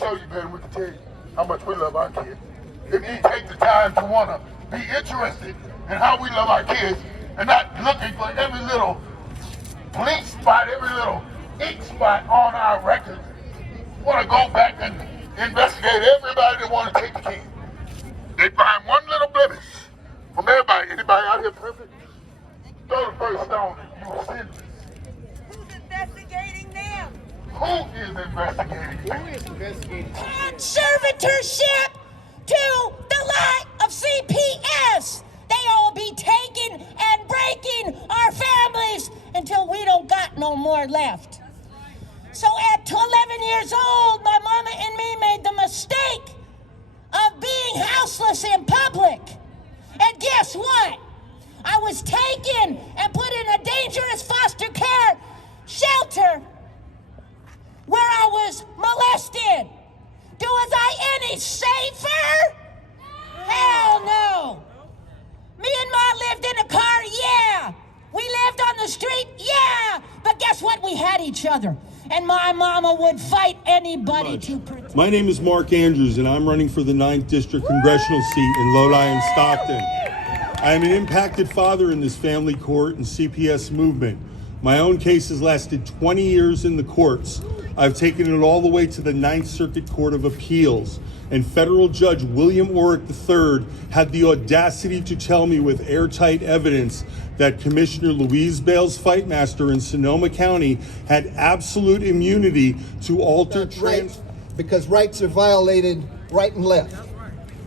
show you better, we can tell you how much we love our kids. If you take the time to want to be interested in how we love our kids and not looking for every little blink spot, every little ink spot on our records, want to go back and investigate everybody that want to take the kid. They find one little blemish from everybody. Anybody out here perfect? Throw the first stone and you sinless. Who's investigating them? Who is investigating? Who is investigating? Conservatorship to the lot of CPS. They all be taking and breaking our families until we don't got no more left. So at 11 years old, my mama and me made the mistake of being houseless in public. And guess what? I was taken and put in a dangerous foster care shelter where I was molested. Was I any safer? Hell no. Me and Ma lived in a car, yeah. We lived on the street, yeah. But guess what? We had each other. And my mama would fight anybody to protect. My name is Mark Andrews, and I'm running for the 9th District Congressional seat in Lodi and Stockton. I am an impacted father in this family court and CPS movement. My own case has lasted 20 years in the courts. I've taken it all the way to the 9th Circuit Court of Appeals, and federal judge William Orrick III had the audacity to tell me with airtight evidence that Commissioner Louise Bales Fightmaster in Sonoma County had absolute immunity to alter because rights are violated right and left.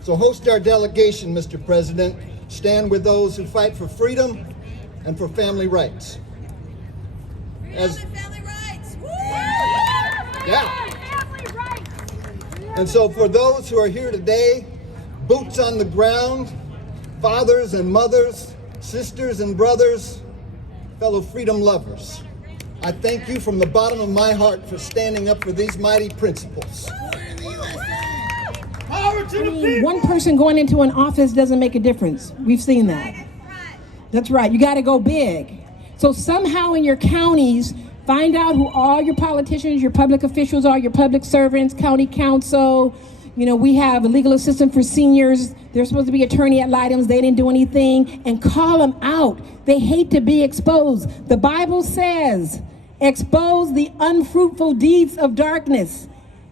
So host our delegation, Mr. President. Stand with those who fight for freedom and for family rights. Family rights. Woo! Yeah. And so for those who are here today, boots on the ground, fathers and mothers, sisters and brothers, fellow freedom lovers, I thank you from the bottom of my heart for standing up for these mighty principles. One person going into an office doesn't make a difference. We've seen that. That's right. You got to go big. So somehow in your counties, find out who all your politicians, your public officials are, your public servants, county council. You know, we have a legal assistant for seniors. They're supposed to be attorney ad litem. They didn't do anything. And call them out. They hate to be exposed. The Bible says, expose the unfruitful deeds of darkness.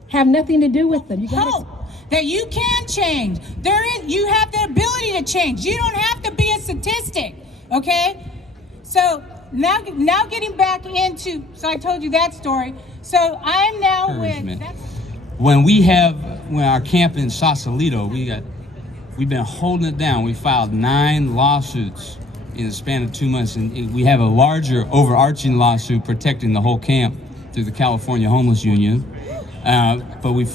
Have nothing to do with them. You hope that you can change. You have the ability to change. You don't have to be a statistic, okay? So now getting back into, so I told you that story. So I'm now with. When our camp in Sausalito, we've been holding it down. We filed 9 lawsuits in the span of 2 months, and we have a larger overarching lawsuit protecting the whole camp through the California Homeless Union. But we've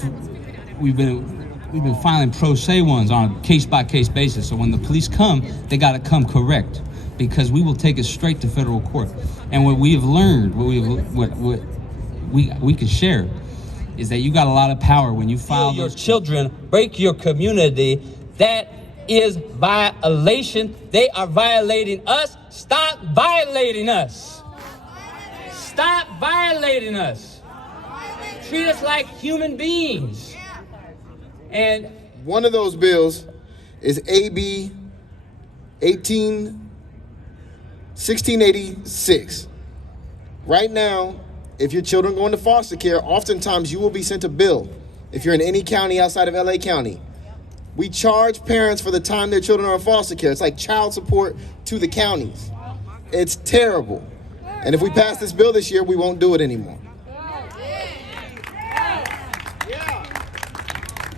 been filing pro se ones on a case-by-case basis. So when the police come, they got to come correct, because we will take it straight to federal court. And what we have learned, what we can share, is that you got a lot of power when you file your children, break your community. That is violation. They are violating us. Stop violating us. Stop violating us. Treat us like human beings. And one of those bills is AB 1686. Right now, if your children go into foster care, oftentimes you will be sent a bill if you're in any county outside of LA County. We charge parents for the time their children are in foster care. It's like child support to the counties. It's terrible. And if we pass this bill this year, we won't do it anymore.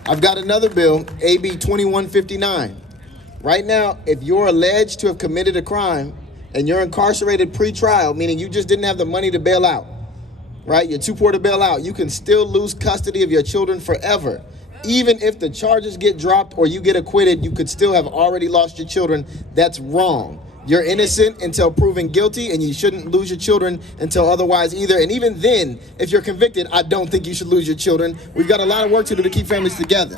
I've got another bill, AB 2159. Right now, if you're alleged to have committed a crime and you're incarcerated pre-trial, meaning you just didn't have the money to bail out, right? You're too poor to bail out, you can still lose custody of your children forever. Even if the charges get dropped or you get acquitted, you could still have already lost your children. That's wrong. You're innocent until proven guilty, and you shouldn't lose your children until otherwise either. And even then, if you're convicted, I don't think you should lose your children. We've got a lot of work to do to keep families together.